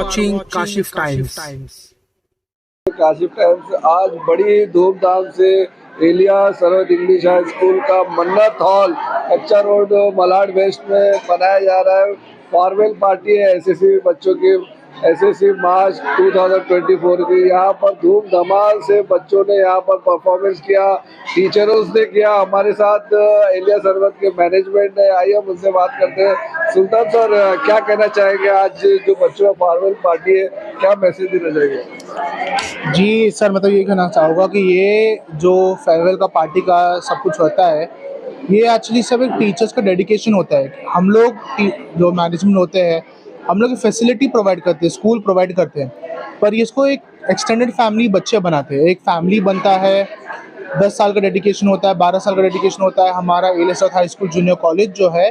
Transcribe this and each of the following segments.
watching Kashif Times. Kashif times आज बड़ी धूमधाम से एलिया सर्वत इंग्लिश हाई स्कूल का मन्नत हॉल कच्चा रोड मलाड वेस्ट में मनाया जा रहा है। फॉर्मल पार्टी है एसएससी बच्चों की, एसएससी मार्च 2024 की। यहाँ पर धूम धमाल से बच्चों ने यहाँ पर परफॉर्मेंस किया, टीचरों ने किया। हमारे साथ एलिया सर्वत के मैनेजमेंट है, आइए हम उनसे बात करते हैं। सुल्तान सर, क्या कहना चाहेंगे आज जो बच्चों का फॉर्मल पार्टी है, क्या मैसेज देना चाहेंगे? जी सर, मैं तो ये कहना चाहूँगा कि ये जो फेयरवेल का पार्टी का सब कुछ होता है, ये एक्चुअली सब एक टीचर्स का डेडिकेशन होता है। हम लोग जो मैनेजमेंट होते हैं, हम लोग फैसिलिटी प्रोवाइड करते हैं, स्कूल प्रोवाइड करते हैं, पर इसको एक एक्सटेंडेड फैमिली बच्चे बनाते हैं। एक फैमिली बनता है, 10 साल का डेडिकेशन होता है, 12 साल का डेडिकेशन होता है। हमारा एलिया सर्वत हाई स्कूल जूनियर कॉलेज जो है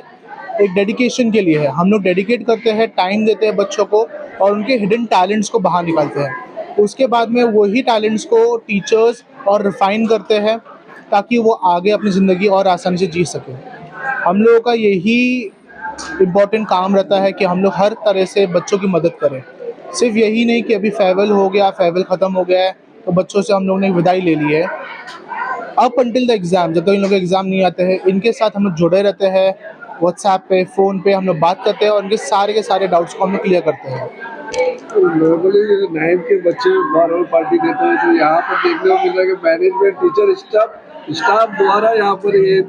एक डेडिकेशन के लिए है। हम लोग डेडिकेट करते हैं, टाइम देते हैं बच्चों को और उनके हिडन टैलेंट्स को बाहर निकालते हैं। उसके बाद में वही टैलेंट्स को टीचर्स और रिफाइन करते हैं ताकि वो आगे अपनी ज़िंदगी और आसानी से जी सकें। हम लोगों का यही इम्पोर्टेंट काम रहता है कि हम लोग हर तरह से बच्चों की मदद करें। सिर्फ यही नहीं कि अभी फेयरवेल हो गया, फेयरवेल ख़त्म हो गया है तो बच्चों से हम लोग ने विदाई ले ली है। अप अंटिल द एग्ज़ाम, जब तक इन लोगों के एग्ज़ाम नहीं आते हैं, इनके साथ हम लोग जुड़े रहते हैं। व्हाट्सएप पे, फ़ोन पे हम लोग बात करते हैं और उनके सारे के सारे डाउट्स को हम लोग क्लियर करते हैं। नॉर्मली जो 9th के बच्चे फॉर्मल पार्टी देते हैं तो यहाँ पर देखने को मिल रहा है कि मैनेजमेंट, टीचर, स्टाफ द्वारा यहाँ पर ये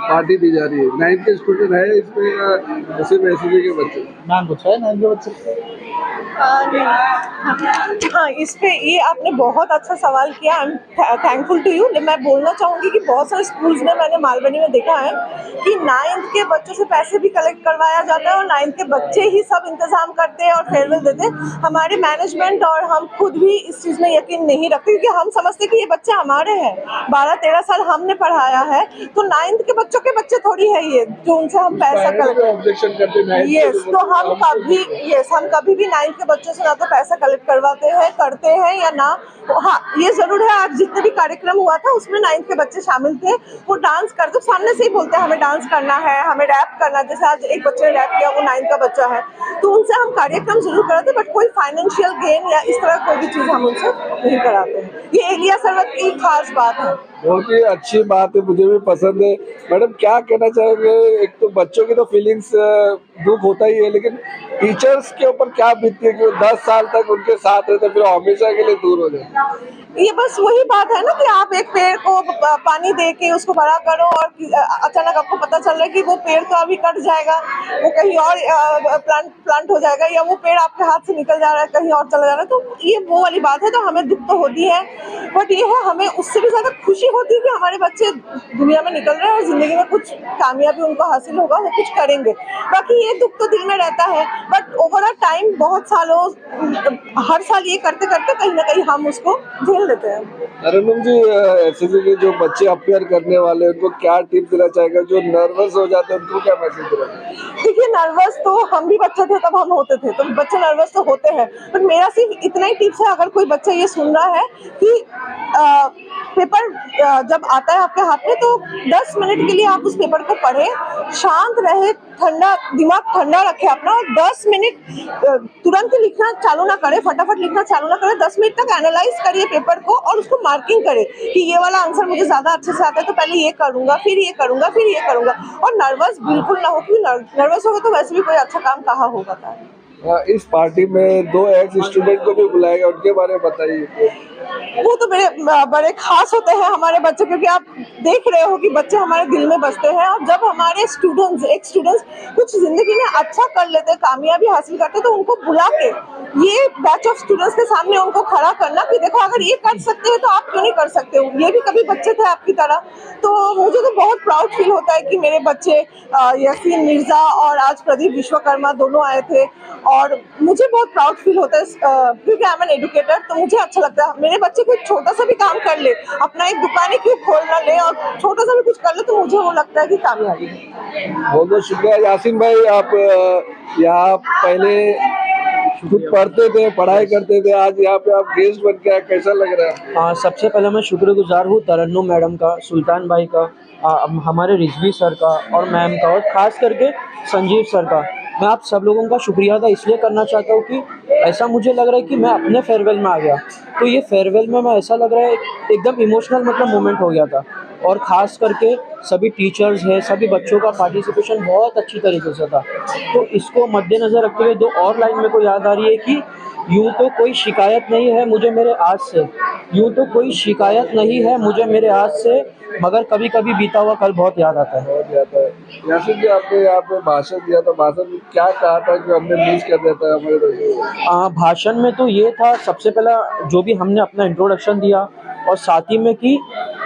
पार्टी दी जा रही है। 9th के स्टूडेंट है इसमें, सिर्फ एसएससी के बच्चे? मैम कुछ है 9th के बच्चे? हाँ, इस पे ये आपने बहुत अच्छा सवाल किया। I am thankful to you. मैं बोलना चाहूँगी कि बहुत सारे स्कूल्स में मैंने मालवनी में देखा है कि 9th के बच्चों से पैसे भी कलेक्ट करवाया जाता है और 9th के बच्चे ही सब इंतजाम करते हैं और फेयरवेल देते हैं। हमारे मैनेजमेंट और हम खुद भी इस चीज़ में यकीन नहीं रखते क्योंकि हम समझते कि ये बच्चे हमारे हैं। 12-13 साल हमने पढ़ाया है तो 9th के बच्चों के बच्चे थोड़ी है ये जो उनसे हम पैसा कलेक्ट ऑब्जेक्शन करते हैं। यस, तो हम कभी भी 9th के बच्चों से ना तो पैसा कलेक्ट करवाते हैं, करते हैं या ना। हाँ, ये जरूर है, आज जितने भी कार्यक्रम हुआ था उसमें 9th के बच्चे शामिल थे। वो डांस करते सामने से ही बोलते हैं हमें डांस करना है, हमें रैप करना है। जैसे आज एक बच्चे ने रैप किया, वो 9th का बच्चा है, तो उनसे हम कार्यक्रम जरूर कराते हैं बट कोई फाइनेंशियल गेन या इस तरह कोई भी चीज़ हम उनसे नहीं कराते हैं। ये एलिया सर्वत की खास बात है। बहुत ही अच्छी बात है, मुझे भी पसंद है। मैडम, क्या कहना चाहेंगे? एक तो बच्चों की तो फीलिंग्स दुख होता ही है, लेकिन टीचर्स के ऊपर क्या बीतती है कि वो 10 साल तक उनके साथ रहते फिर हमेशा के लिए दूर हो जाए? ये बस वही बात है ना कि आप एक पेड़ को पानी दे के उसको बड़ा करो और अचानक आपको पता चल रहा है कि वो पेड़ तो अभी कट जाएगा, वो कहीं और प्लांट हो जाएगा, या वो पेड़ आपके हाथ से निकल जा रहा है, कहीं और चला जा रहा है। तो ये वो वाली बात है। तो हमें दुख तो होती है बट ये है, हमें उससे भी ज़्यादा खुशी होती है कि हमारे बच्चे दुनिया में निकल रहे हैं और ज़िंदगी में कुछ कामयाबी उनको हासिल होगा, वो कुछ करेंगे। बाकी ये दुख तो दिल में रहता है बट ओवर अ टाइम बहुत सालों हर साल ये करते करते कहीं ना कहीं हम उसको झेल लेते हैं। अरुणम जी, एसएससी के जो बच्चे अपियर करने वाले हैं उनको क्या टिप देना चाहेगा? जो नर्वस हो जाते हैं उनको क्या मैसेज देना? देखिए, नर्वस तो हम भी बच्चे थे तब हम होते थे, तो बच्चे नर्वस तो होते हैं बट मेरा सिर्फ इतना ही टिप्स है, अगर कोई बच्चा ये सुन रहा है कि पेपर जब आता है आपके हाथ में तो 10 मिनट के लिए आप उस पेपर को पढ़ें, शांत रहे, ठंडा दिमाग ठंडा रखे अपना और 10 मिनट तुरंत ही लिखना चालू ना करें, फटाफट लिखना चालू ना करें। 10 मिनट तक एनालाइज करिए पेपर को और उसको मार्किंग करें कि ये वाला आंसर मुझे ज़्यादा अच्छे से आता है तो पहले ये करूँगा, फिर ये करूँगा, फिर ये करूँगा। और नर्वस बिल्कुल ना हो क्योंकि नर्वस होगा तो वैसे भी कोई अच्छा काम कहाँ हो पाता है। इस पार्टी में 2 एक्स स्टूडेंट को भी बुलाएगा, उनके बारे में बताइए। वो तो बड़े खास होते हैं हमारे बच्चे, क्योंकि आप देख रहे हो कि बच्चे हमारे दिल में बसते हैं। और जब हमारे स्टूडेंट्स कुछ जिंदगी में अच्छा कर लेते हैं, कामयाबी हासिल करते हैं, तो उनको बुला के ये बैच ऑफ स्टूडेंट्स के सामने उनको खड़ा करना कि देखो अगर ये कर सकते हैं तो आप क्यों नहीं कर सकते हो, ये भी कभी बच्चे थे आपकी तरह। तो मुझे तो बहुत प्राउड फील होता है कि मेरे बच्चे यासीन मिर्जा और आज प्रदीप विश्वकर्मा दोनों आए थे और मुझे बहुत प्राउड फील होता है क्योंकि आई एम एन एडुकेटर। तो मुझे अच्छा लगता है मेरे बच्चे कोई छोटा सा भी काम कर ले, अपना एक दुकान ही क्यों खोल ना ले और छोटा सा भी कुछ कर ले, तो मुझे वो लगता है कि कामयाबी है। बहुत बहुत शुक्रिया। यासीन भाई, आप यहाँ पहले खुद पढ़ते थे, पढ़ाई करते थे, आज यहाँ पे आप गेस्ट बन के आए, कैसा लग रहा है? हाँ, सबसे पहले मैं शुक्रगुजार हूँ तरन्नुम मैडम का, सुल्तान भाई का, हमारे रिजवी सर का और मैम का, और ख़ास करके संजीव सर का, मैं आप सब लोगों का शुक्रिया अदा इसलिए करना चाहता हूँ कि ऐसा मुझे लग रहा है कि मैं अपने फेयरवेल में आ गया। तो ये फेयरवेल में मैं ऐसा लग रहा है एकदम इमोशनल मतलब मोमेंट हो गया था। और ख़ास करके सभी टीचर्स हैं, सभी बच्चों का पार्टिसिपेशन बहुत अच्छी तरीके से था। तो इसको मद्देनज़र रखते हुए दो और लाइन मेरे को याद आ रही है कि यूँ तो कोई शिकायत नहीं है मुझे मेरे आज से, यूँ तो कोई शिकायत नहीं है मुझे मेरे आज से, मगर कभी कभी बीता हुआ कल बहुत याद आता है। बहुत ज्यादा है। जैसे कि आपने यहाँ पे भाषण दिया था, भाषण में क्या कहा था कि हमने मिस कर दिया था हमारे दर्शकों भाषण में तो ये था, सबसे पहला जो भी हमने अपना इंट्रोडक्शन दिया और साथ ही में कि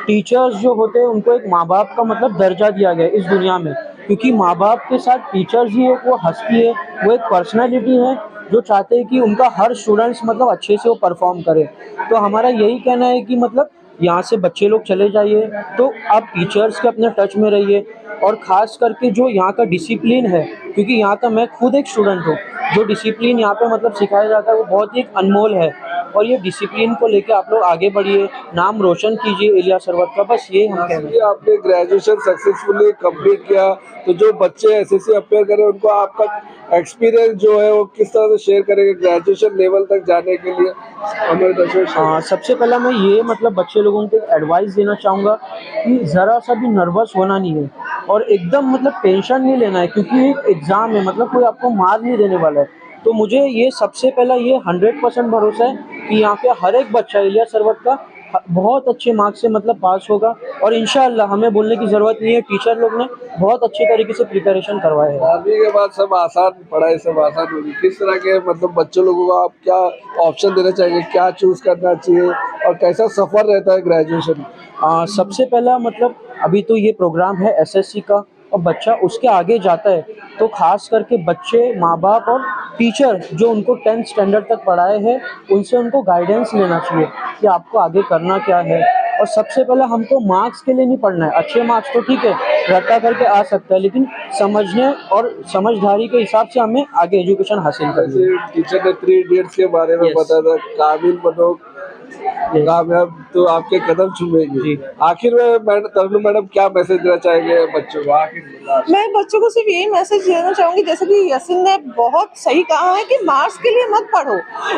टीचर्स जो होते हैं उनको एक माँ बाप का मतलब दर्जा दिया गया है इस दुनिया में, क्योंकि माँ बाप के साथ टीचर्स ही एक वो हस्ती है, वो एक पर्सनैलिटी है जो चाहते हैं कि उनका हर स्टूडेंट्स मतलब अच्छे से वो परफॉर्म करे। तो हमारा यही कहना है कि मतलब यहाँ से बच्चे लोग चले जाइए तो आप टीचर्स के अपने टच में रहिए, और ख़ास करके जो यहाँ का डिसिप्लिन है, क्योंकि यहाँ का मैं खुद एक स्टूडेंट हूँ, जो डिसिप्लिन यहाँ पे मतलब सिखाया जाता है वो बहुत ही एक अनमोल है। और ये डिसिप्लिन को लेके आप लोग आगे बढ़िए, नाम रोशन कीजिए एलिया सरवत का, बस यही हम कह रहे हैं। कि आपने ग्रेजुएशन सक्सेसफुली कंप्लीट किया, तो जो बच्चे एसएससी अपेयर करें उनको आपका एक्सपीरियंस जो है वो किस तरह से शेयर करेंगे ग्रेजुएशन लेवल तक जाने के लिए हमारे दर्शकों सबसे पहला मैं ये मतलब बच्चे लोगों को एडवाइस देना चाहूँगा कि ज़रा सा भी नर्वस होना नहीं है और एकदम मतलब टेंशन नहीं लेना है, क्योंकि एक एग्ज़ाम है, मतलब कोई आपको मार नहीं देने वाला है। तो मुझे ये सबसे पहला ये 100% भरोसा है कि यहाँ पे हर एक बच्चा एलिया सरवत का बहुत अच्छे मार्क्स से मतलब पास होगा, और इंशाअल्लाह हमें बोलने की ज़रूरत नहीं है, टीचर लोग ने बहुत अच्छे तरीके से प्रिपरेशन करवाया है। 12वीं के बाद सब आसान, पढ़ाई सब आसान होगी। किस तरह के मतलब बच्चों लोगों को आप क्या ऑप्शन देना चाहेंगे, क्या चूज करना चाहिए और कैसा सफर रहता है ग्रेजुएशन? सबसे पहला मतलब अभी तो ये प्रोग्राम है एसएससी का, और बच्चा उसके आगे जाता है तो ख़ास करके बच्चे, माँ बाप और टीचर जो उनको 10th स्टैंडर्ड तक पढ़ाए हैं उनसे उनको गाइडेंस लेना चाहिए कि आपको आगे करना क्या है। और सबसे पहले हमको मार्क्स के लिए नहीं पढ़ना है, अच्छे मार्क्स तो ठीक है रट्टा करके आ सकता है, लेकिन समझने और समझदारी के हिसाब से हमें आगे एजुकेशन हासिल करनी है। जैसे टीचर ने 3 इडियट्स के बारे में Yes. बताया था, काबिल बनो कामयाब तो आपके कदम चूमेंगे। जी। आखिर में तरन्नुम मैडम क्या मैसेज देना चाहेंगे बच्चों को आखिर में? मैं बच्चों को सिर्फ यही मैसेज देना चाहूंगी, जैसे कि यसिन ने बहुत सही कहा है कि मार्क्स के लिए मत पढ़ो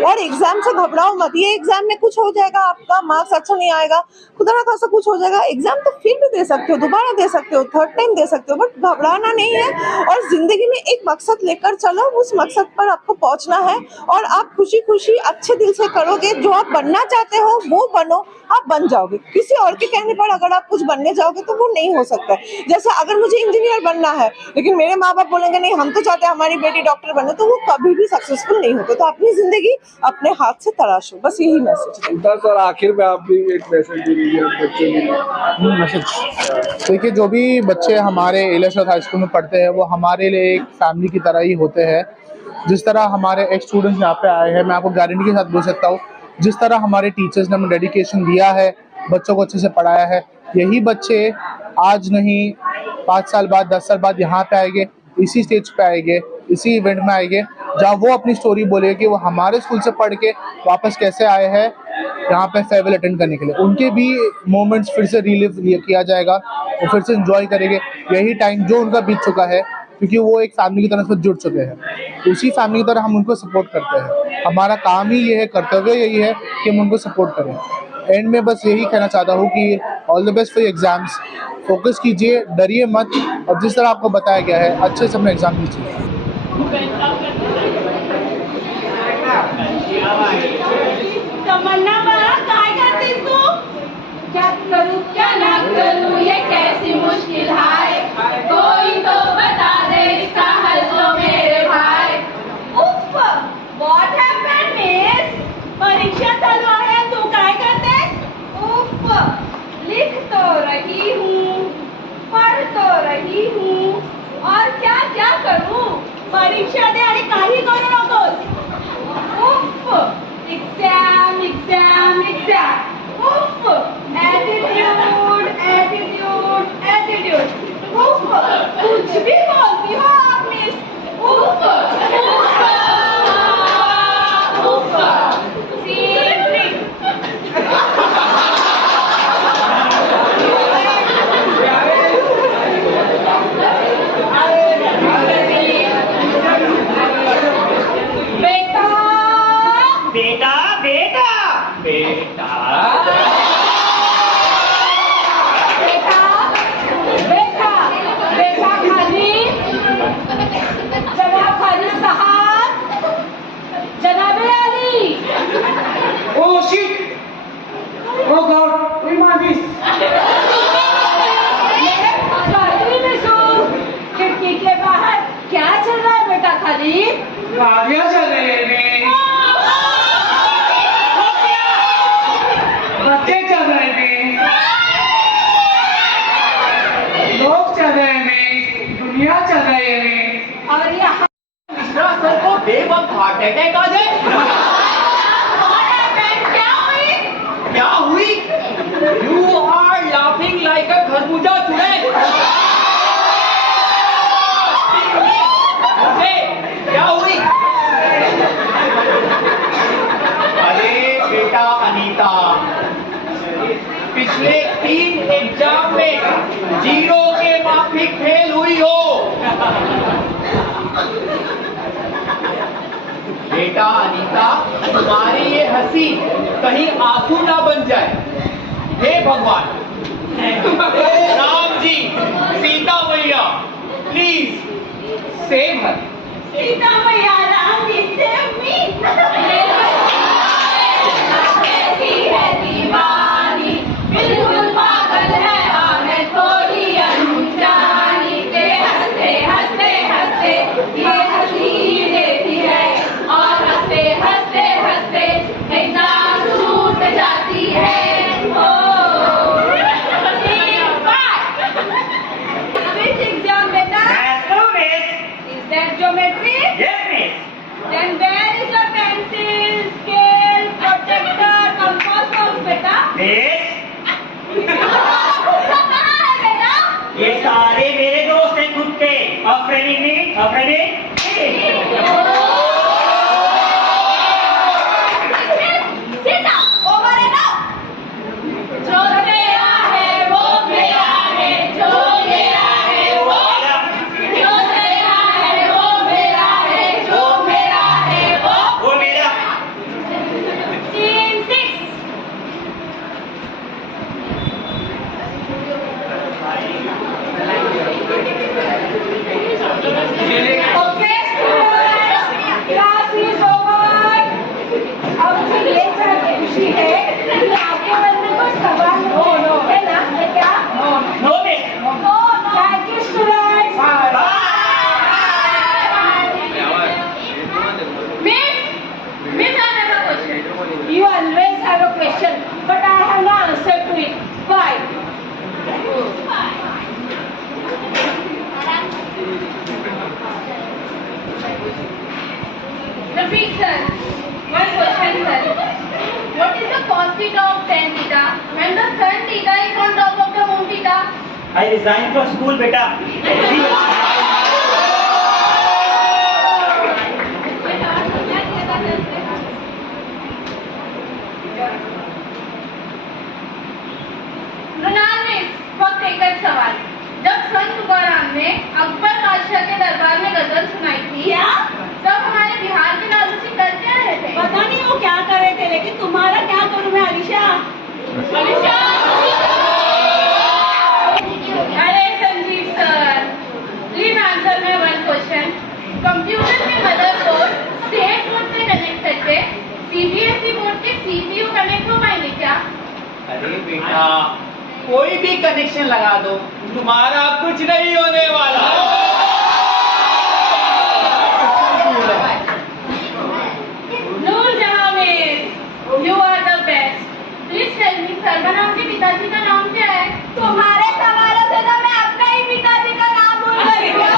और एग्जाम से घबराओ मत। ये एग्जाम में कुछ हो जाएगा, आपका मार्क्स अच्छा नहीं आएगा, खुदा ना खासा कुछ हो जाएगा, एग्जाम तो फिर भी दे सकते हो, दोबारा दे सकते हो, 3rd टाइम दे सकते हो, बट घबराना नहीं है। और जिंदगी में एक मकसद लेकर चलो, उस मकसद पर आपको पहुंचना है और आप खुशी खुशी अच्छे दिल से करोगे, जो आप बनना चाहते हो वो बनो, आप बन जाओगे। किसी और के कहने पर अगर आप कुछ बनने जाओगे तो वो नहीं हो सकता है। जैसे अगर मुझे इंजीनियर बनना है लेकिन मेरे माँ बाप बोलेंगे नहीं हम तो चाहते हैं हमारी बेटी डॉक्टर बने, तो वो कभी भी सक्सेसफुल नहीं होते। तो अपनी जिंदगी अपने हाथ से तराशो, बस यही मैसेज है। सर आखिर में आप भी एक मैसेज दे दीजिए बच्चों के लिए। देखिए, जो भी बच्चे हमारे एलिया सरवत हाई स्कूल में पढ़ते हैं वो हमारे लिए एक फैमिली की तरह ही होते हैं। जिस तरह हमारे एक स्टूडेंट्स यहाँ पे आए हैं, मैं आपको गारंटी के साथ बोल सकता हूँ, जिस तरह हमारे टीचर्स ने हमें डेडिकेशन दिया है, बच्चों को अच्छे से पढ़ाया है, यही बच्चे आज नहीं 5 साल बाद 10 साल बाद यहाँ पे आएंगे, इसी स्टेज पे आएंगे, इसी इवेंट में आएंगे जहाँ वो अपनी स्टोरी बोलेंगे कि वो हमारे स्कूल से पढ़ के वापस कैसे आए हैं यहाँ पे फेयरवेल अटेंड करने के लिए। उनके भी मोमेंट्स फिर से रिलीव किया जाएगा, वो फिर से एंजॉय करेंगे यही टाइम जो उनका बीत चुका है, क्योंकि वो एक फैमिली की तरह से जुड़ चुके हैं। उसी फैमिली की तरह हम उनको सपोर्ट करते हैं। हमारा काम ही ये है, कर्तव्य यही है कि हम उनको सपोर्ट करें। एंड में बस यही कहना चाहता हूँ कि all the best for exams, focus कीजिए, डरिए मत, और जिस तरह आपको बताया गया है अच्छे से अपना एग्जाम दीजिए। तमन्ना बड़ा काय करतीस तू? क्या करूं क्या ना करूं ये कैसी मुश्किल है, कोई तो बता दे इसका हल तो मेरे भाई। उफ, व्हाट हैपेंड मिस? परीक्षा चालू आहे, तू काय करते? उफ, लिख तो रही हूँ, पढ़ तो रही हूँ, और क्या क्या करूं? परीक्षा दे आणि काही करू नकोस। उफ, एग्जाम एग्जाम एग्जाम, उफ, एटीट्यूड एटीट्यूड एटीट्यूड, उफ, कुछ भी बोलती हो आप मिस। उफ उफ उफ, गाड़ियां चल रही है में, बच्चे चल रहे में, लोग चल रहे में, दुनिया चल रही है में। और यहाँ मिश्रा सर को बेवक्त हार्ट अटैक आ जाए। क्या हुई? You are laughing like a खरबूजा चुड़ैल। क्या हुई? अरे बेटा अनीता, पिछले 3 एग्जाम में 0 के माफिक फेल हुई हो। बेटा अनीता, तुम्हारी ये हंसी कहीं आंसू ना बन जाए। हे भगवान, राम जी, सीता मैया, प्लीज सेव हर। सीता मैया राम जी सेव मी। कैसी है दीवानी, बिल्कुल पागल है हमें थोड़ी अनजानी के हंसते हंसते हंसते ये हंसी देती है और हंसते हंसते हंसते एग्जाम छूट जाती है। Which exam beta? Is that geometry? Yes, miss. Then where is your pencil, scale, protector, compass box beta? Miss, कहाँ है बेटा? ये सारे मेरे दोस्त हैं खुद के। Afridi Sit down, over and out. जो तेरा है वो मेरा है, जो मेरा है वो, जो तेरा है वो मेरा है, जो मेरा है वो मेरा। Scene 6. Okay, class is over. अब मुझे ये जानने की खुशी है कि आपके मन में कोई सवाल है ना? है क्या? No miss. Thank you, students. Miss, I have a question. You always have a question, but I have no answer to it. Why? Repeat, sir. One question, sir. What is the cos theta of tan theta when the sun theta is on top of the moon theta? I resigned from school, बेटा। Mrinal miss, फक्त एकच सवाल। जब संत तुकाराम ने अकबर बादशाह के दरबार में गजल सुनाई थी, क्या? तब हमारे बिहार के लालू जी कर क्या रहे थे? पता नहीं वो क्या कर रहे थे, लेकिन तुम्हारा क्या करूं मैं अलीशा? अरे संजीव सर, प्लीज आंसर में वन क्वेश्चन। कंप्यूटर के मदरबोर्ड स्टेट बोर्ड से कनेक्ट करके सीबीएसई बोर्ड के सीपीयू कनेक्ट हो पाएंगे क्या? अरे बेटा, कोई भी कनेक्शन लगा दो, तुम्हारा कुछ नहीं होने वाला। Noorjahan miss, you are the best. Please tell me, सर्वनाम के पिताजी का नाम क्या है? तुम्हारे सवालों से तो मैं अपने ही पिताजी का नाम भूल गई हूँ।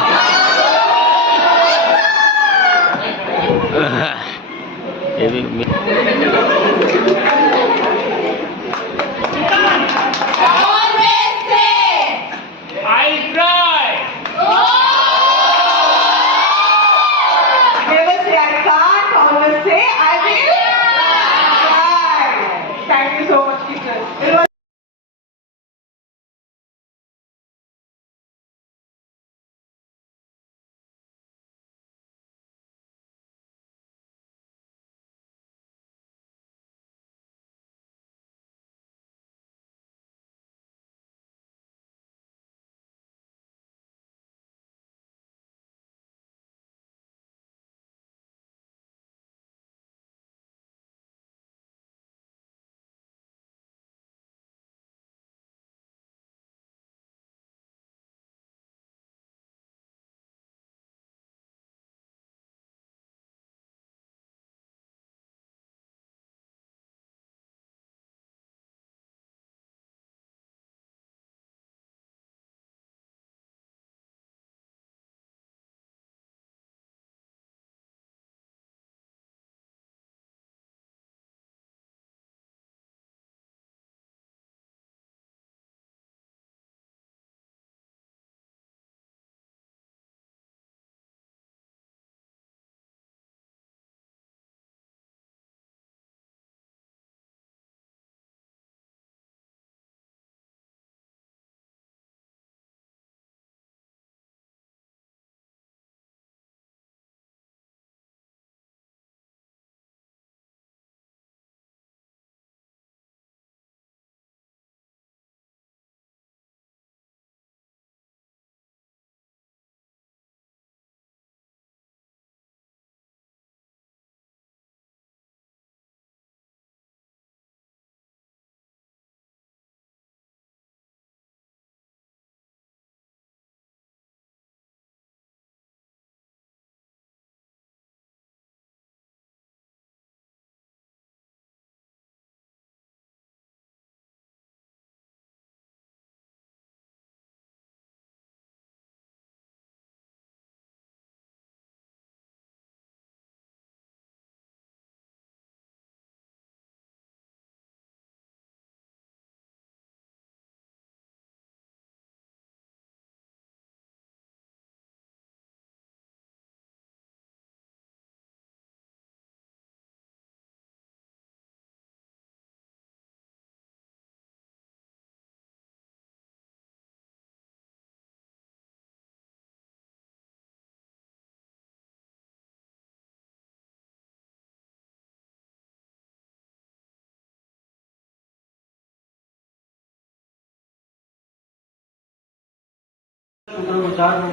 शुक्रगुजार हूँ।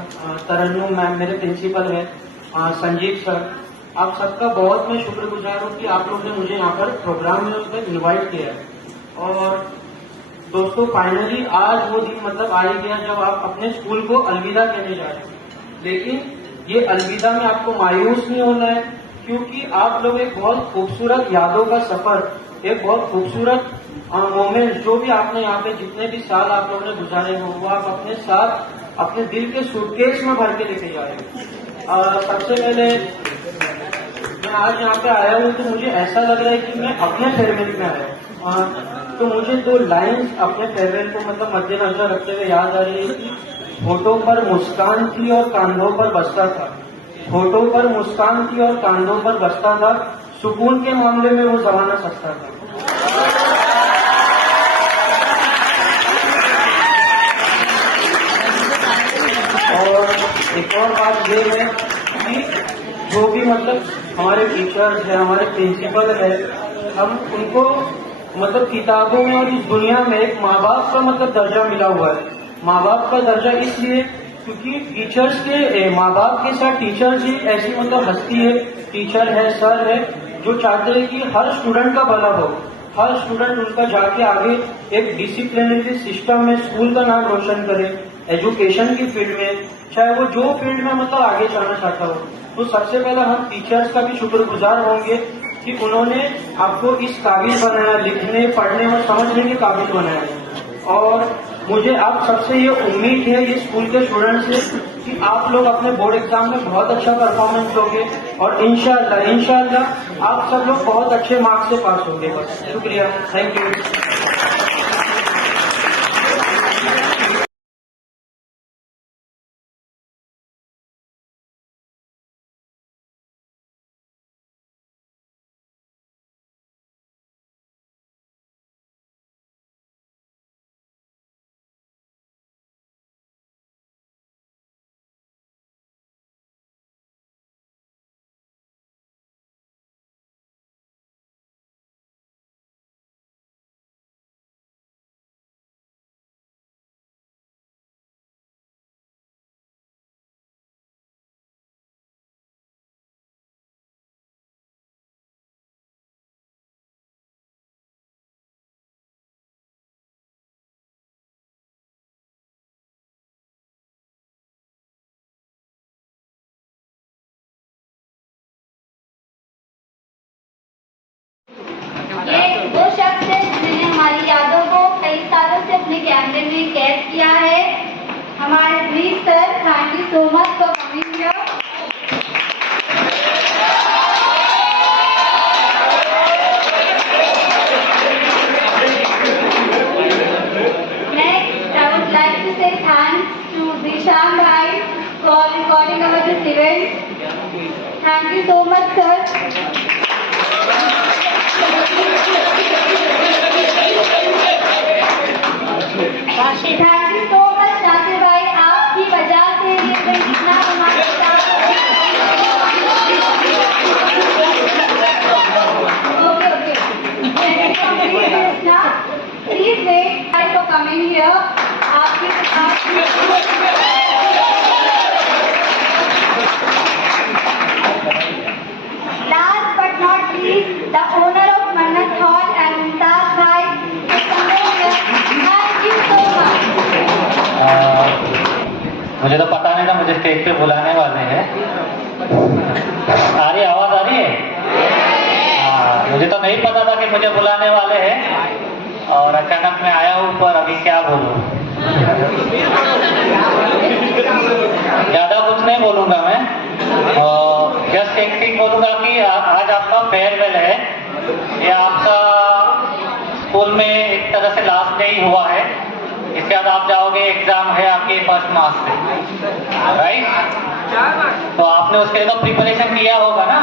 तरन्नुम मैम मेरे प्रिंसिपल है, संजीव सर, आप सबका बहुत मैं शुक्रगुजार हूँ कि आप लोग ने मुझे यहाँ पर प्रोग्राम में उसमें इन्वाइट किया है। और दोस्तों फाइनली आज वो दिन मतलब आ ही गया जब आप अपने स्कूल को अलविदा कहने जा रहे हैं। लेकिन ये अलविदा में आपको मायूस नहीं होना है, क्योंकि आप लोग एक बहुत खूबसूरत यादों का सफर, एक बहुत खूबसूरत मोमेंट जो भी आपने यहाँ पे जितने भी साल आप लोगों ने गुजारे हो वो आप अपने साथ अपने दिल के सूटकेस में भर के लेके जा रहे हो। सबसे पहले मैं आज यहाँ पे आया हूँ तो मुझे ऐसा लग रहा है कि मैं अपने फेयरवेल में आया हूँ। तो मुझे 2 लाइन्स अपने फेयरवेल को मतलब मद्देनजर रखते हुए याद आ रही है कि होठों पर मुस्कान थी और कांधों पर बस्ता था, होठों पर मुस्कान थी और कांधों पर बस्ता था, सुकून के मामले में वो जमाना सस्ता था। और एक और बात ये है कि जो भी मतलब हमारे टीचर्स है, हमारे प्रिंसिपल है, हम उनको मतलब किताबों में और इस दुनिया में एक माँ बाप का मतलब दर्जा मिला हुआ है। माँ बाप का दर्जा इसलिए क्योंकि टीचर्स के माँ बाप के साथ टीचर्स ही ऐसी मतलब हस्ती है, टीचर है, सर है, जो चाहते हैं कि हर स्टूडेंट का भला हो, हर स्टूडेंट उनका जाके आगे एक डिसिप्लिनरी सिस्टम में स्कूल का नाम रोशन करे, एजुकेशन की फील्ड में, चाहे वो जो फील्ड में मतलब आगे जाना चाहता हो। तो सबसे पहले हम टीचर्स का भी शुक्रगुजार होंगे कि उन्होंने आपको इस काबिल बनाया, लिखने पढ़ने और समझने के काबिल बनाया। और मुझे आप सबसे ये उम्मीद है ये स्कूल के स्टूडेंट्स से कि आप लोग अपने बोर्ड एग्जाम में बहुत अच्छा परफॉर्मेंस दोगे और इंशाल्लाह आप सब लोग बहुत अच्छे मार्क्स से पास होंगे। बस शुक्रिया, थैंक यू। ये वो शख्स है जिन्होंने हमारी यादों को कई सालों से अपने कैमरे में कैद किया है। हमारे please sir, thank you so much for coming here. Next, I would like to say thanks to Zishan Bhai for recording our this event. Thank you so much, sir. Thank you so much Nasir भाई, आपकी वजह से ये event इतना हमारे साथ please wait for coming here. Last but not least the owner of Mannat hall and Mumtaz भाई, thank you so much. मुझे तो पता नहीं था मुझे स्टेज पे बुलाने वाले हैं। आ रही आवाज आ रही है? मुझे तो नहीं पता था कि मुझे बुलाने वाले हैं और अचानक मैं आया हूँ, पर अभी क्या बोलूँ। ज्यादा कुछ नहीं बोलूंगा मैं, जस्ट एक चीज बोलूंगा कि आज आपका फेयरवेल है। ये आपका स्कूल में एक तरह से लास्ट डे ही हुआ है। इसके बाद आप जाओगे, एग्जाम है आपके 1 मार्च से, राइट? तो आपने उसके लिए तो प्रिपरेशन किया होगा ना?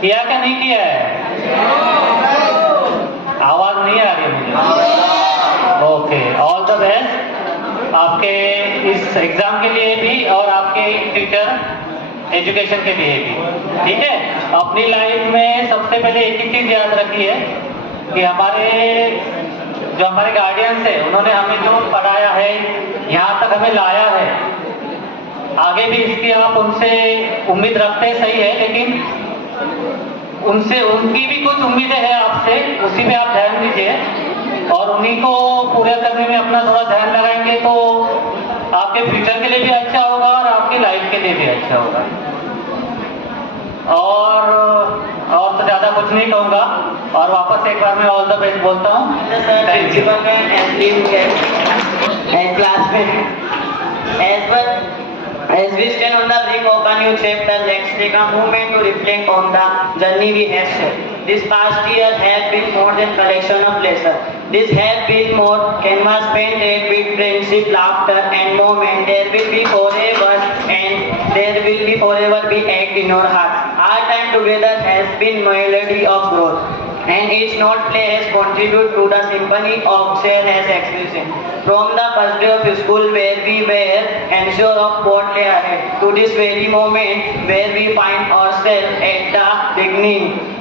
किया क्या नहीं किया है? आवाज नहीं आ रही है मुझे। ओके, ऑल द बेस्ट आपके इस एग्जाम के लिए भी और आपके फ्यूचर एजुकेशन के लिए भी, ठीक है? अपनी लाइफ में सबसे पहले एक ही चीज याद रखिए कि हमारे जो हमारे गार्डियंस है, उन्होंने हमें जो पढ़ाया है, यहाँ तक हमें लाया है, आगे भी इसकी आप उनसे उम्मीद रखते सही है, लेकिन उनसे उनकी भी कुछ उम्मीदें हैं आपसे, उसी में आप ध्यान दीजिए और उन्हीं को पूरा करने में अपना थोड़ा ध्यान लगाएंगे तो आपके फ्यूचर के लिए भी अच्छा होगा और आपकी लाइफ के लिए भी अच्छा होगा। और तो ज़्यादा कुछ नहीं कहूँगा और वापस एक बार मैं ऑल द बेस्ट बोलता हूँ। As we stand on the brink of a new chapter, let's take a moment to reflect on the journey we have shared. This past year has been more than collection of lessons. This has been more canvas painted with friendship, laughter, and moment. There will be forever, and there will be forever be act in our hearts. Our time together has been melody of growth. And each note play has contributed to the symphony of share has expression. From the first day of school where we were unsure of what lay ahead, to this very moment where we find ourselves at the beginning.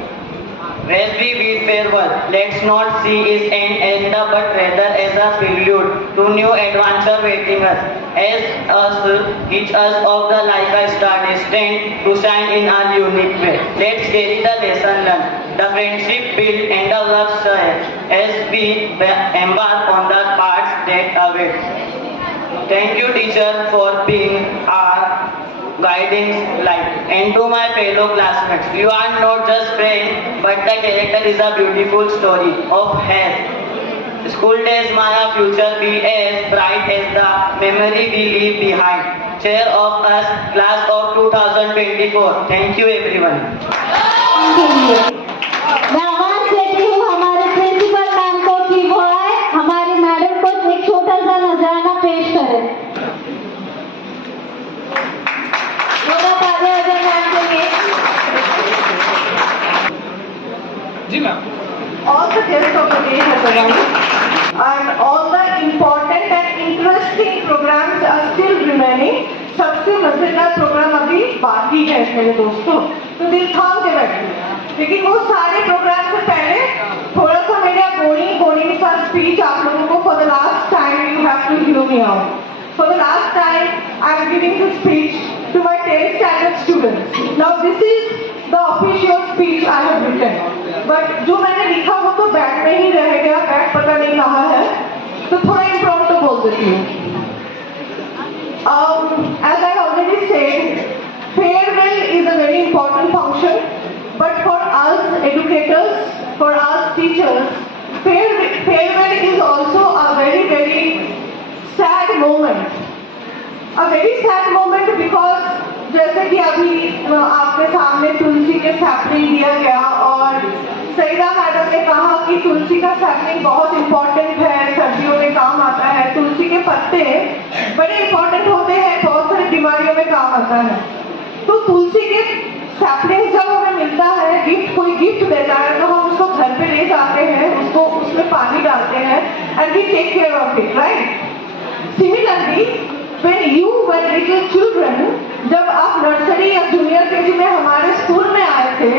As we bid farewell, let's not see its end as the but rather as a prelude to new adventure waiting us. Each us of the like a star destined to shine in our unique way. Let's carry the lesson learned, the friendship built and the love shared as we embark on the paths that await. Thank you, teacher, for being our guiding light. And to my fellow classmates, you are not just friends, but the character is a beautiful story of health. School days may our future be as bright as the memory we leave behind. Chair of us, class of 2024. Thank you, everyone. मैं आवाज देती हूँ हमारे principal ma'am को कि वो आए हमारी मैडम को एक छोटा सा नजराना पेश करें। जी ma'am. All the guests of the day have arrived, and all the important and interesting programs are still remaining. सबसे मजेदार प्रोग्राम अभी बाकी है मेरे दोस्तों, तो दिल थाम के बैठिए। लेकिन वो सारे प्रोग्राम से पहले थोड़ा सा मेरा बोरिंग सा स्पीच आप लोगों को for the last time you have to hear me out. For the last time I am giving this speech to my 10th standard students. Now this is the official speech I have written. But जो मैंने लिखा वो तो bag में ही रह गया, bag पता नहीं कहाँ है, तो थोड़ा इम्प्रॉम्प्टू बोल देती हूँ। As I already said, farewell is a very important function, but for us educators, for us teachers, farewell is also a very, very sad moment. A very sad moment because जैसे कि अभी आपके सामने तुलसी के sapling दिया गया और Saeeda madam ने कहा कि तुलसी का सैपलिंग बहुत इम्पोर्टेंट है, सर्दियों में काम आता है। तुलसी के पत्ते बड़े इम्पोर्टेंट होते हैं, बहुत सारी बीमारियों में काम आता है। तो तुलसी के सैपलिंग जब हमें मिलता है, कोई गिफ्ट देता है, तो हम उसको घर पे ले जाते हैं, उसको उसमें पानी डालते हैं and we take care of it, right. Similarly when you were little children, जब आप नर्सरी या जूनियर केजी में हमारे स्कूल में आए थे,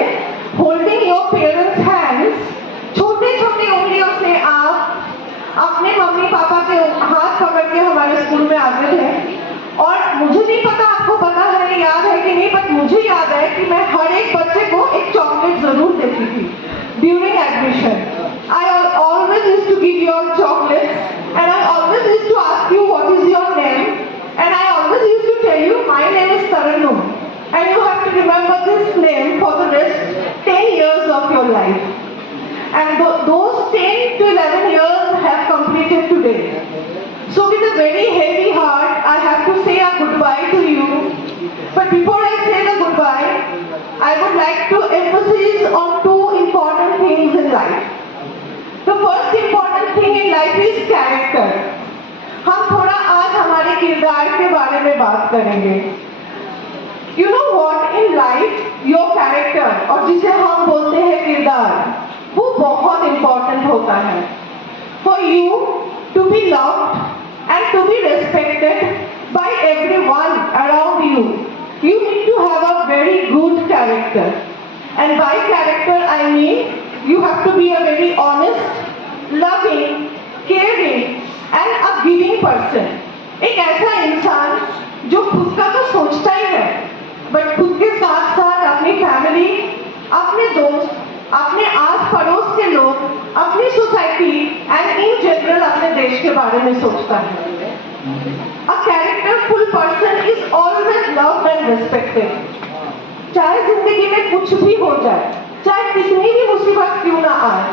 holding your parents' hands, छोटे छोटे उंगलियों से आप अपने मम्मी पापा के हाथ पकड़ के हमारे स्कूल में आते थे। और मुझे नहीं पता आपको पता है याद है कि नहीं, बट मुझे याद है कि मैं हर एक बच्चे को एक चॉकलेट जरूर देती थी during admission. I always used to give you chocolates and I always used to ask you what is your name. And I always used to tell you, my name is Tarannum, and you have to remember this name for the rest 10 years of your life. And those 10 to 11 years have completed today. So with a very heavy heart, I have to say a goodbye to you. But before I say the goodbye, I would like to emphasize on two important things in life. The first important thing in life is character. हम थोड़ा आज हमारे किरदार के बारे में बात करेंगे। You know what, in life, your character, और जिसे हम बोलते हैं किरदार, वो बहुत important होता है। For you to be loved and to be respected by everyone around you, you need to have a very good character. And by character I mean you have to be a very honest, loving, caring and a giving person. एक ऐसा इंसान जो खुद का तो सोचता ही है, but खुद के साथ साथ अपनी फैमिली, अपने दोस्त, अपने आस पड़ोस के लोग, अपनी सोसाइटी एंड इन जनरल अपने देश के बारे में सोचता है। A characterful person is always loved and respected। चाहे जिंदगी में कुछ भी हो जाए, चाहे कितनी भी मुसीबत क्यों ना आए,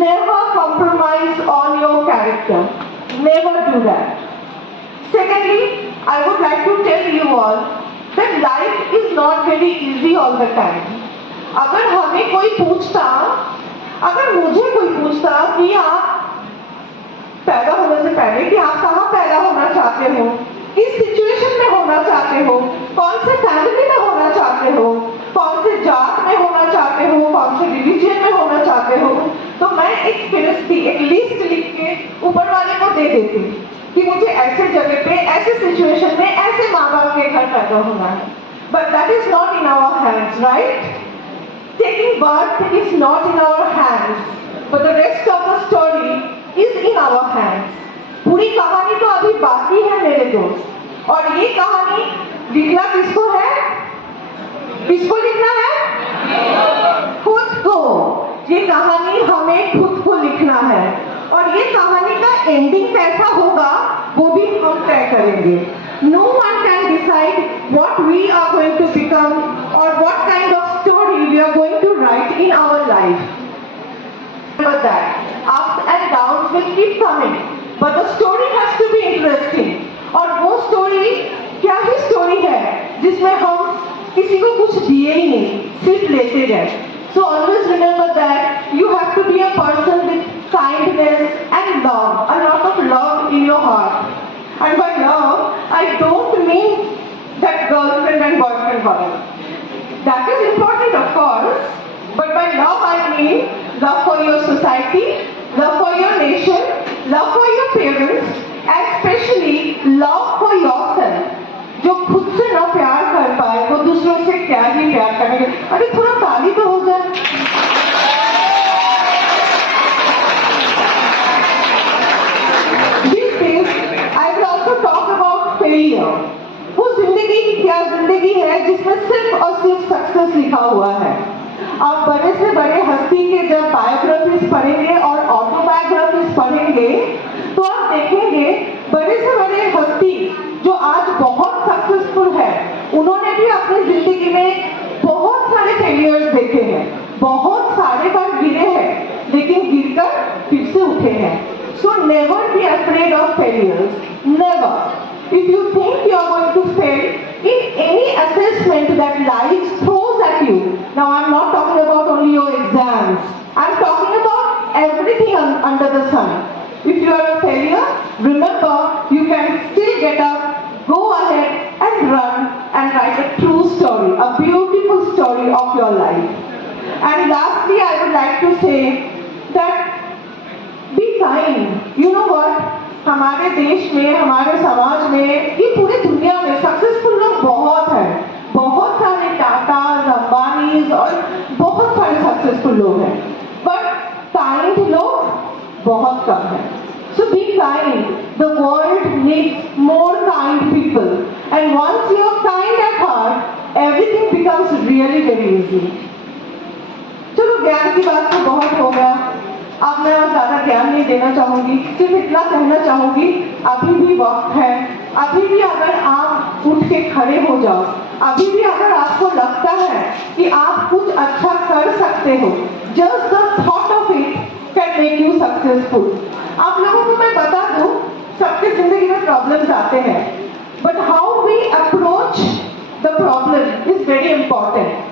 never compromise on your character, never do that। Secondly, I would like to tell you all that life is not very easy all the time। अगर हमें कोई पूछता, अगर मुझे कोई पूछता कि आप पैदा होने से पहले कि आप कहाँ पैदा होना चाहते हो, किस सिचुएशन में होना चाहते हो, कौन से फैमिली में होना चाहते हो, कौन से जात में होना चाहते हो, कौन से रिलीजन में होना चाहते हो, तो मैं एक फिरिस्ती, एक लिस्ट लिख के ऊपर वाले को दे देती कि मुझे ऐसे जगह पे, ऐसे सिचुएशन में, ऐसे माँ बाप के घर पैदा होना है। But that is not in our hands, right? Taking birth is not in our hands, but the rest of the story is in our hands। पूरी कहानी तो अभी बाकी है मेरे दोस्त, और ये कहानी लिखना किसको है? किसको लिखना है? खुद को। ये कहानी हमें खुद को लिखना है, और ये कहानी का एंडिंग कैसा होगा वो भी हम तय करेंगे। No one can decide what we are going to become or what kind of story we are going to write in our life। Remember that ups and downs will keep coming, but the story has to be interesting। और वो story क्या ही story है जिसमें हम किसी को कुछ दिए ही नहीं, सिर्फ लेते गए। So always remember that you have to be a person with kindness and love, a lot of love in your heart। And by love, I don't mean that girlfriend and boyfriend vibe. That is important, of course, but by love I mean love for your society, love for your nation, love for your parents, and especially love for yourself। जो खुद से ना प्यार कर पाए वो दूसरों से क्या ही प्यार करेंगे। अरे थोड़ा ताली तो हो जाए। These days I will also talk about failure। वो जिंदगी की क्या जिंदगी है जिसमें सिर्फ और सिर्फ सक्सेस लिखा हुआ है। आप बड़े से बड़े हस्ती के जब बायोग्राफीज पढ़ेंगे और ऑटोबायोग्राफीज पढ़ेंगे तो आप देखेंगे बड़े से बड़े हस्ती जो आज बहुत सक्सेसफुल है, उन्होंने भी अपनी जिंदगी में बहुत सारे फेलियर्स देखे हैं, बहुत सारे बार गिरे हैं, लेकिन गिरकर फिर से उठे हैं। So never be afraid of failures, never। If you think you are going to fail in any assessment that life throws at you, now I'm not talking about only your exams, I'm talking about everything under the sun। If you are a failure, remember you can still get up, go ahead and run and write a true story, a beautiful story of your life। And lastly, I would like to say that be kind। You know what? हमारे देश में, हमारे समाज में, ये पूरी दुनिया में सक्सेसफुल लोग बहुत हैं, बहुत सारे टाटाज, अंबानीज और बहुत सारे सक्सेसफुल लोग हैं, बट काइंड लोग बहुत कम हैं। So be kind। The world needs more kind people, and once you are kind at heart, everything becomes really very easy। चलो ज्ञान की बात तो बहुत हो गया, अब मैं और ज़्यादा ज्ञान नहीं देना चाहूँगी, सिर्फ इतना कहना चाहूँगी अभी भी वक्त है। अभी भी अगर आप उठ के खड़े हो जाओ, अभी भी अगर आपको लगता है कि आप कुछ अच्छा कर सकते हो, just the thought of it can make you successful. आप लोगों को मैं बता दूँ, सबके जिंदगी में प्रॉब्लम्स आते हैं, but how we approach the problem is very important.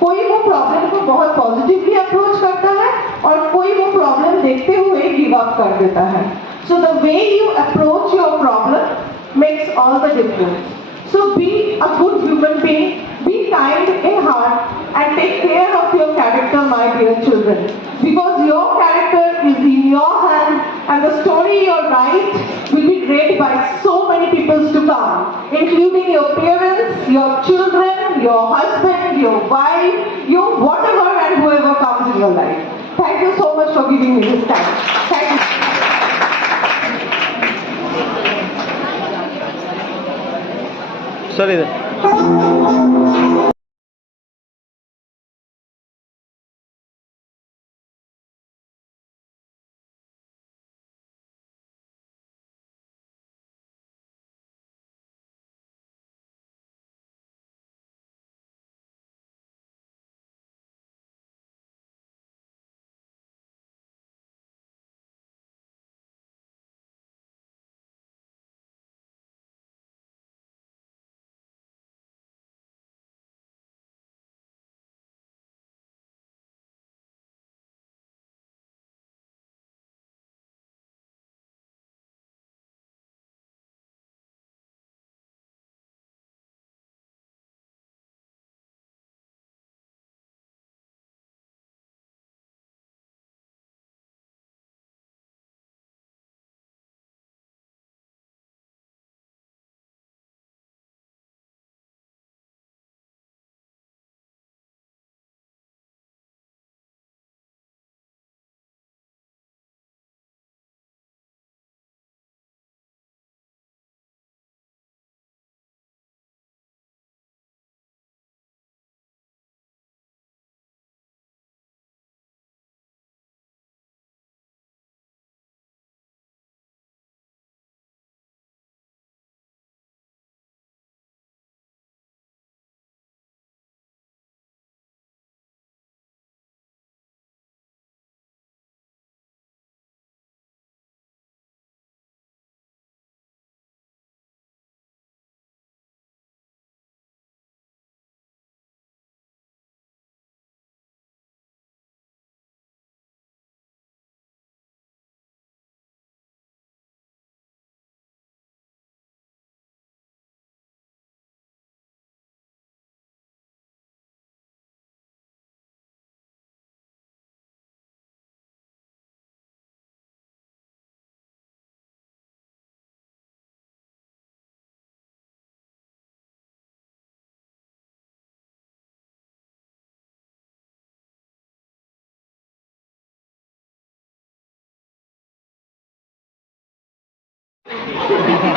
कोई वो प्रॉब्लम को बहुत पॉजिटिवली अप्रोच करता है और कोई वो प्रॉब्लम देखते हुए गिव अप कर देता है। So the way you approach your problem makes all the difference. So be a good human being, be kind in heart and take care of your character my dear children, because your character is in your hands and the story you write will be read by so many people to come, including your parents, your children, your husband, your wife, your whatever and whoever comes in your life। Thank you so much for giving me this time। Thank you। Sir इधर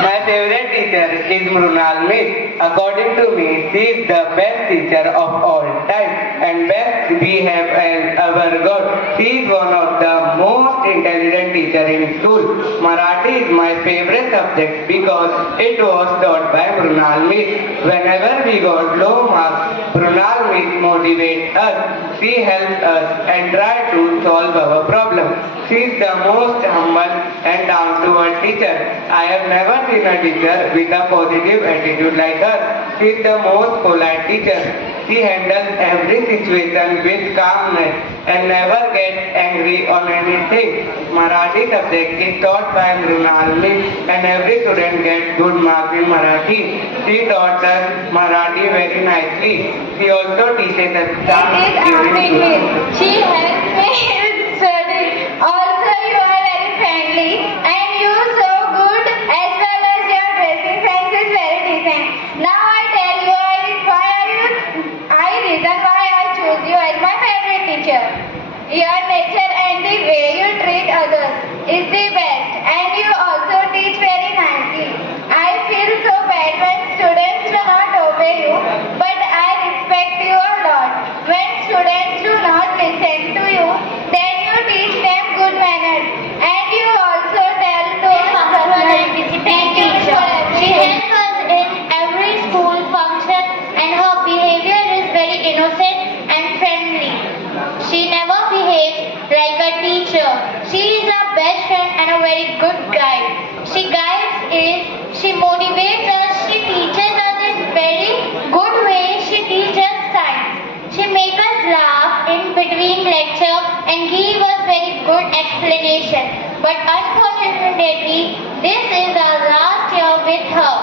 My favorite teacher is Mrunal Miss. According to me, she is the best teacher of all time and best we have ever got. She is one of the most intelligent teacher in school. Marathi is my favorite subject because it was taught by Mrunal Miss. Whenever we got low marks, Mrunal Miss motivates us. She helps us and try to solve our problem. She is the most humble and down-to-earth teacher. I have never seen a teacher with a positive attitude like her. She is the most polite teacher. She handles every situation with calmness and never gets angry on anything. Marathi subject is taught by Mrunal Miss and every student gets good marks in Marathi. She taught us Marathi very nicely. She also teaches us dance during school. She helps me in study. Also, you are very friendly and you so good as well as your dressing sense is very decent. Now I tell you reason why I choose you as my favorite teacher. Your nature and the way you treat others is the best and you also teach very nicely. I feel so bad when students do not obey you, but I respect you a lot. When students do not listen to you, then you teach them good manners and you also tell those thank you teacher. She helps us in every school function and her behavior is very innocent and friendly. She never behaves like a teacher. She is our best friend and a very good guide. She guides us, she motivates us, she teaches us in very good ways. She teaches science. She makes us laugh in between lecture and give us very good explanation. But unfortunately, this is our last year with her.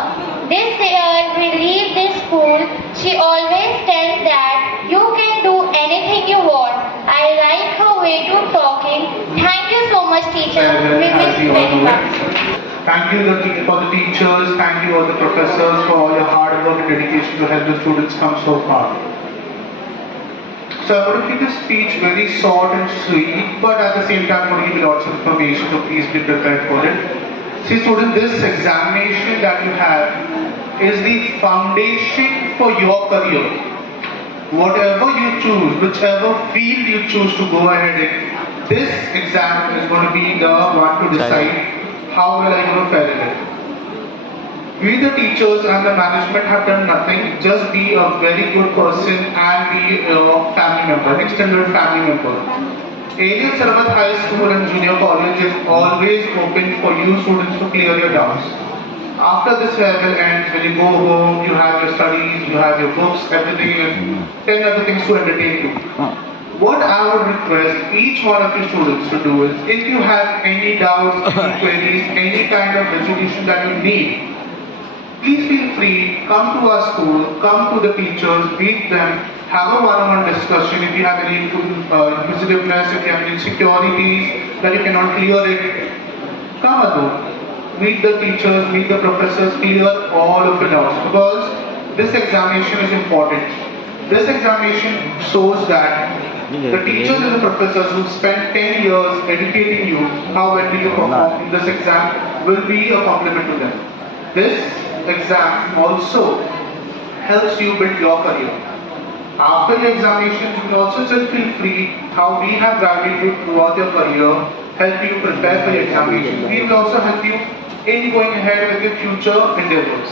This year we leave this school. She always tells that you can do anything you want. I like her way to talking. Thank you so much, teacher. We miss you very much. Thank you for the teachers, thank you all the professors for all your hard work and dedication to help the students come so far. So I want to keep this speech very short and sweet, but at the same time I want to give you lots of information, so please be prepared for it. See students, this examination that you have is the foundation for your career. Whatever you choose, whichever field you choose to go ahead in, this exam is going to be the one to decide how well are you going to fare in it. We the teachers and the management have done nothing, just be a very good person and be a family member, extended family member. Alien Sarvat High School and Junior College is always open for you students to clear your doubts. After this farewell ends, when you go home, you have your studies, you have your books, everything, and 10 other things to entertain you. What I would request each one of you students to do is, if you have any doubts, any queries, any kind of resolution that you need, please feel free, come to our school, come to the teachers, meet them, have a one-on-one discussion. If you have any inquisitiveness, if you have any insecurities that you cannot clear it, come alone. Meet the teachers, meet the professors, clear all of your doubts, because this examination is important. This examination shows that the teachers and the professors who spent 10 years educating you, how well do you perform in this exam, will be a compliment to them. This exam also helps you build your career. After the examination, you will also still feel free how we have guided you throughout your career, help you prepare for your examination. We will also help you in going ahead with your future endeavors.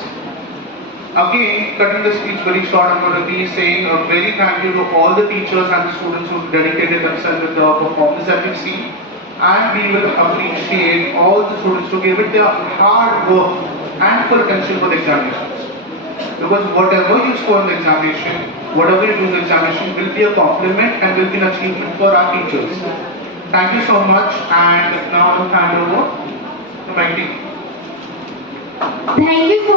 Again, cutting the speech very short, I'm going to be saying a very thank you to all the teachers and the students who dedicated themselves with the performance that we've seen. And we will appreciate all the students who gave it their hard work and full attention for the examinations. Because whatever you score in the examination, whatever you do in the examination will be a compliment and will be an achievement for our teachers. Thank you so much, and now I'll hand over to my team. Thank you so